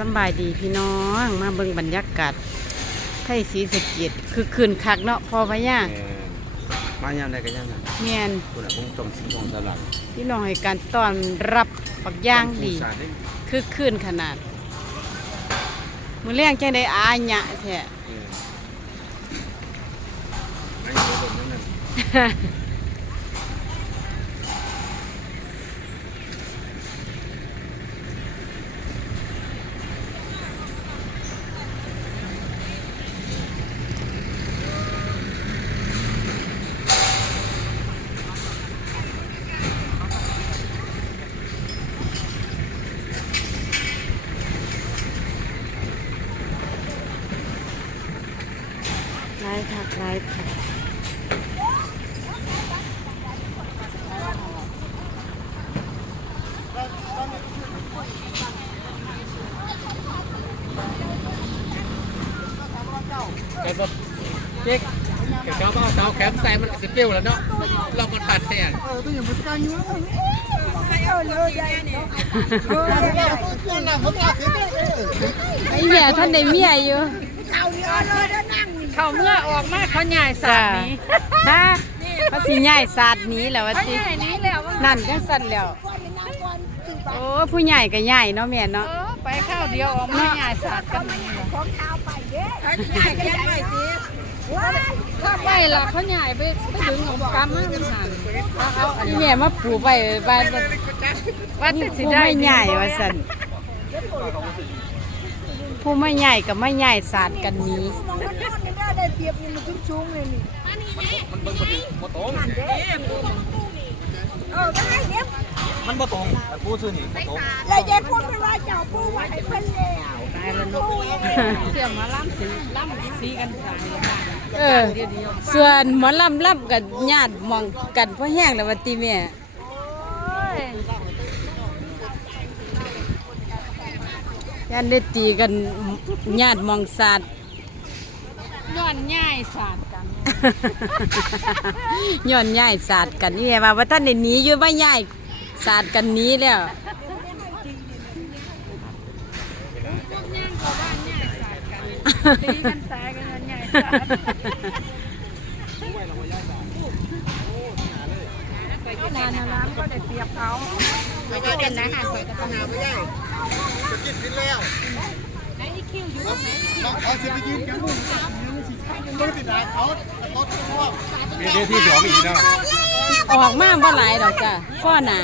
สำบายดีพี่น้องมาเบิ่งบรรยากาศไทยศรีสะเกดคือคืนคักเนาะพอพะย่าแม่นมายามใดก็ยามนั้นเมียนคุณน่ะผมจมสีมองสลับพี่น้องให้การต้อนรับปักย่างดีสารได้คือคืนขนาด มือเลี้ยงจังได้อาหยะแท้ เอออันนี้เบิ่งนั่นน่ะ ไล่คักไล่คักเจ๊ก เดี๋ยว เขาเอาเสาแขนใส่มันสิเปรี้ยวแล้วเนาะเรามันตัดแทนไอ้เมียท่านได้เมียอยู่เขาเมื่อออกมาเขาใหญ่สาจ้าดนี้ฮะภาษีใหญ่ศาสตร์นี้แหล้วว่าเขาติใหญ่นี้แล้วว่านั่นจังสั่นแล้วโอ้ผู้ใหญ่ก็ใหญ่เนาะแม่เอเนาะอไปข้าวเดียวออกมาใหญ่สาดกันนี่ใหญ่ก็ใหญ่สิ ถ้าไปละเขาใหญ่ไปไปดึงของกำมันมันหันเอาเอาอันนี่นี้แม่มาปลูกไว้บ้านว่านี่จะสิผู้ได้ไม่ใหญ่ว่าสั่นผู้ไม่ใหญ่กับไม่ใหญ่ศาสตร์กันนี้มันเบิ่งบ่ดีบ่ตรงมันบ่ตรงแต่ผู้ซื้อนี่บ่ตรงแล้วยายพูดไปว่าเจ้าปูไว้ให้เพิ่นแล้วตายแล้วเนาะเสียมาล้ำสีล้ำ สีกันตายเออ ส่วนหมอลำล่ำกับญาติมองกันเพราะแห้งแล้วว่าติแม่โอ้ยญาติได้ตีกันญาติมองศาสตร์ย้อนใหญ่สาดกันย้อนย้ายศาสตร์กันนี่แหละว่าว่าท่านได้หนีอยู่บ่ย้ายศาสตร์กันหนี้แล้วย่างเขาบ้านใหญ่สาดกันตีกันตาย กันย้อนใหญ่สาดเขานานนะร้านก็ดเปียบเขาไม่ได้เด่นนะหาคอยกับตนาไม่ได้จะกินกินแล้วน้องเขาสิไปยืนกันมุ่งบ่ติดหาเขาเขาว่ามีเวทีสองอีกนาะออกมาบ่หลายดอกจ้ะฟ้อหน้า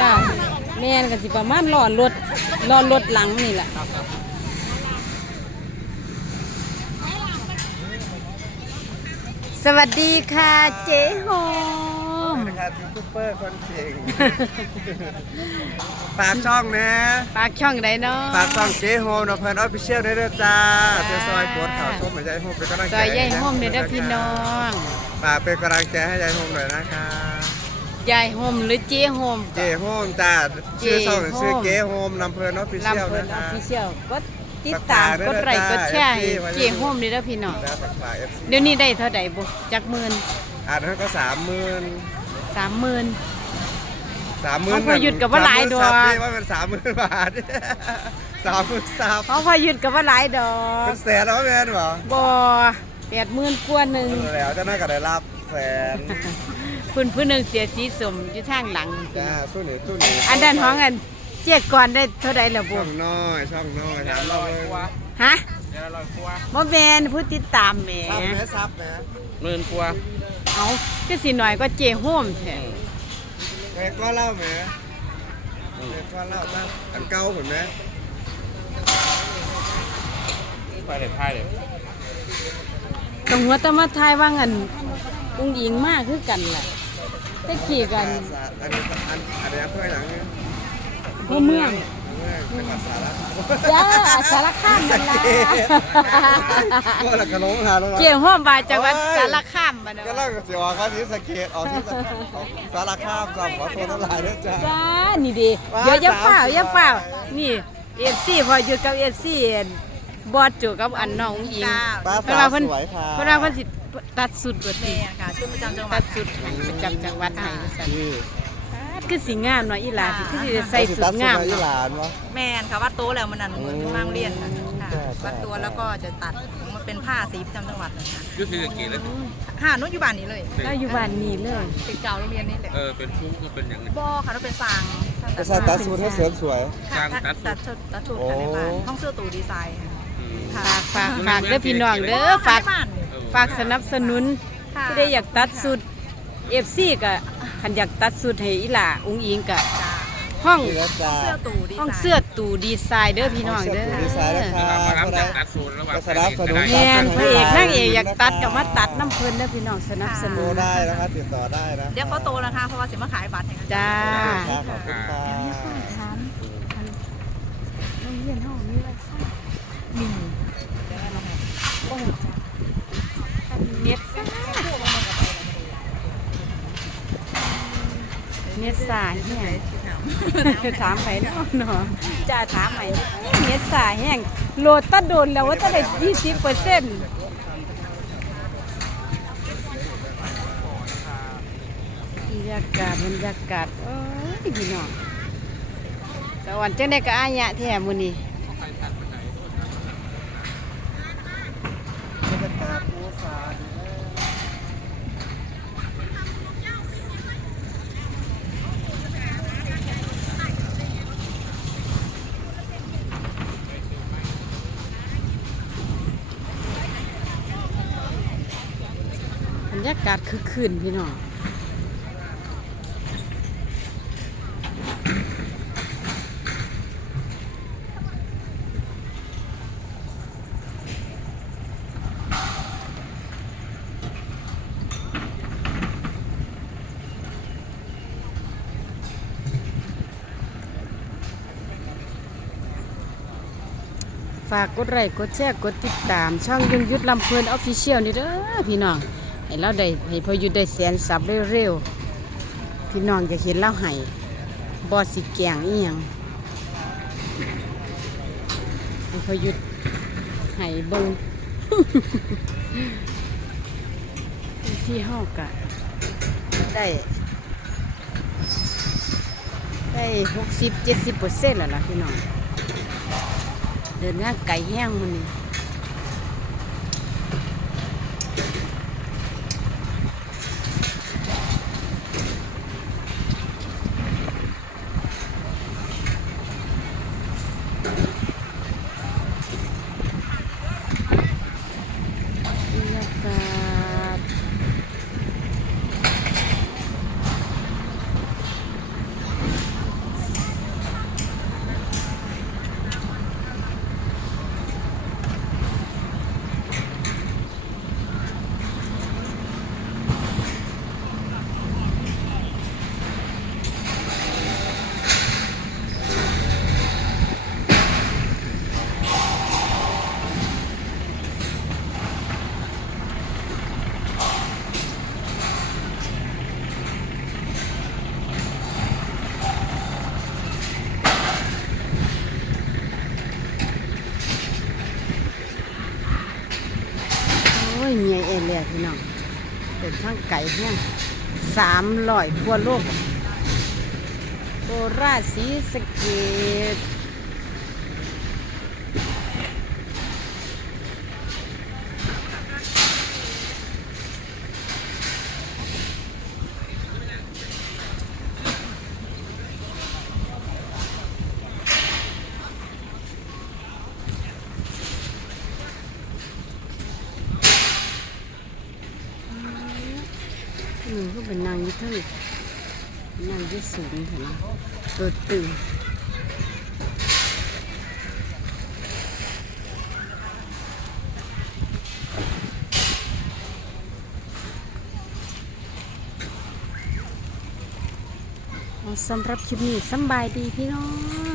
จ้าแม่นก็สิประมาณรอรถรอรถหลังนี่แหละ สวัสดีค่ะเจ๊โฮมนะครับยูทูบเบอร์คนเก่งฝากช่องนะปากช่องใดเนาะ ฝากช่องเจ๊โฮมนะเพิ่นออฟฟิเชียลได้เด้อจ้าเจะซอยโพสต์ข่าวชมให้ยายโฮมเป็นกำลังซใจอยยายโฮมเด้อเด้อพี่น้อง ฝากเป็นกำลังใจให้ยายโฮมหน่อยนะคะยายโฮมหรือเจ๊โฮมเจ๊โฮมจ้าชื่อช่องเจ๊โฮมชื่อเจ๊โฮมนำเพลินออฟฟิเชียลลำเพิ่นนะออคะฟฟิเชียลก็ ติดตามฝากด้กวยดนะไลค์จ๊ะกดแชร์ให้ FP ไว้เจ๊โฮมเด้อเด้อพี่น้องแล้วฝากฝากเอฟซีเดี๋ยวนี้ได้เท่าใดบ่จักหมื่นอ่านให้ก็สามหมื่นสามหมื่น สามหมื่นเอาพอหยุดกับว่าหลายดอก ว่าเป็นสามหมื่นบาทสามหมื่นสามเขาพอหยุดกับว่าหลายดอกเป็นแสนแล้วแม่นเหรอบ่แปดหมื่นกว่าหนึ่งเออแล้วเจ้าหน้าก็ได้รับแสนคุณผู้หนึ่งเสียสีสมอยู่ทางหลัง จ้าสู้หนีสู้หนีอันด้านห้องอัน เจ็ดก่อนได้เท่าใดแล้วบ่ช่องน้อยช่องน้อยถามเราเลยฮะเดี๋ยวลอยครัวบ่แม่นผู้ติดตามแหมซับไหมซับไหมหมื่นกว่าเอาก็สิหน่อยก็เจ๊โฮมแท้แม่ก็เล่าไหมแม่ก็เล่าบ้างอันเก่าเห็นไหมไปเลยท้ายเลยตรงหัวตะมาทายว่างันอุ้งอิงมากคือกันแหละแต่ขี่กันอันนี้อันอันนี้เพื่อนหลังนี่ หัวเมืองเมืองเป็นภาษาละจ้าสารคามนั่นล่ะก็ละกระลงหาลงเกี่ยวห้อมบาจังหวัดสารคามบ่เนาะก็เล่ากับเสียวเขาที่สะเก็ตออกที่สารคามกับขอโทษน้ำลายด้วยจ้าจ้านี่ดีว้าเดี๋ยวอย่าเฝ้าสาวอย่าเฝ้าสวยนี่ FC พออยู่กับ FC บอดจูกับอันน้องอุ้งอิงป้าเพิ่นสาว่าวเพิ่นสวยค่ะเพิ่นว่าเพิ่นสิตัดสุดเบิดนี่ค่ะชุดประจำจังหวัตัดดสุดให้ประจำจังหวัดให้ว่าซั่นนี่ คือคือสิงามเนาะอีหลาคือสิได้ใส่สุดงามอีเนาะหลานวะ แมนค่ะวัดโตแล้วมันนั่นเหมือนอืมมางเรียนน่ะค่ะใช่ใช่ วัดตัวแล้วก็จะตัดมันเป็นผ้าสีประจำจังหวัดนะคะยุทธเกียรติแล้วค่ะนุ่นอยู่บ้านนี้เลยเราอยู่บ้านนี้เลย ติดเก่าโรงเรียนนี่เลยเออเป็นผู้ก็เป็นอย่างนี้ บอค่ะเราเป็นสางก็ใส่ตัดสูตรให้เสริมสวย ค่ะสร้างตัตัดดชุตัดดตัดชุดค่ะในบ้านโอ้ ห้องเสื้อตู่ดีไซน์ค่ะฝากฝากฝากเด้อพี่น้องเด้อฝากในบ้านนี่ฝากสนับสนุนค่ะ ผู้ใดอยากตัดสุด FC ก็ คันอยากตัดสุดให้อีหลาอุ้งอิงก็จ้าห้องนี่แล้วจ้าเสื้อตู่ดีไซน์ห้องเสื้อตู่ดีไซน์เด้อพี่น้องเด้อห้องเสื้อตู่ดีไซน์นะคะมารับจากตัดโซนระหว่างก็สนับสนุนแม่นพระเอกนางเอกอยากตัดก็มาตัดน้ำเพิ่นเด้อพี่น้องสนับสโทนุรนได้นะครับติดต่อได้นะเดี๋ยวเขาโตนะคะเพราะว่าสิมาขายบัตรให้กันจ้าครับขอบคุณค่ะถามอันโรงเรียนห้องมีไวไฟมีเดี๋ยวเราให้โอ้จ้ะอันเน็ตซ่า เน็ตซ่าแห้งถามไปเนาะเนาะจะถามไปเน็ตซ่าแห้งโหลดตะโดนแล้วว่าจะได้ยี่สิบเปอร์เซ็นต์บรรยากาศบรรยากาศโอ้ยพี่น้องสวรรค์จังได้ก็อายะแท้มื้อนี้ บรรยากาศภูสาดีมาก บ รรยากาศคือคืนพี่น้องฝากกดไลค์กดแชร์กดติดตาม ช่องยุงยุทธลำเพลินออฟฟิเชียลนี่เด้อพี่น้อง ให้เราได้ให้พอยุดได้แสนสับเร็วๆพี่น้องจะเห็นเราให้บอสิแกงอีหยังให้พอยุดให้เบิงที่ห้อกะได้ได้หกสิบเจ็ดสิบเปอร์เซ็นต์แล้วล่ะพี่น้อง เดินทางไก่แห้งมันนี่ บรรยากาศโอ้ยเมียเอเลียพี่น้อง เป็นทางไก่แห้งสามร้อยทั่วโลกโคราชสีสเกตหนึ่ง ก็เป็นนางยี่เทั้งนางยี่สูงเห็นตัวตึงเอาสำหรับคลิปนี้สบายดีพี่น้อง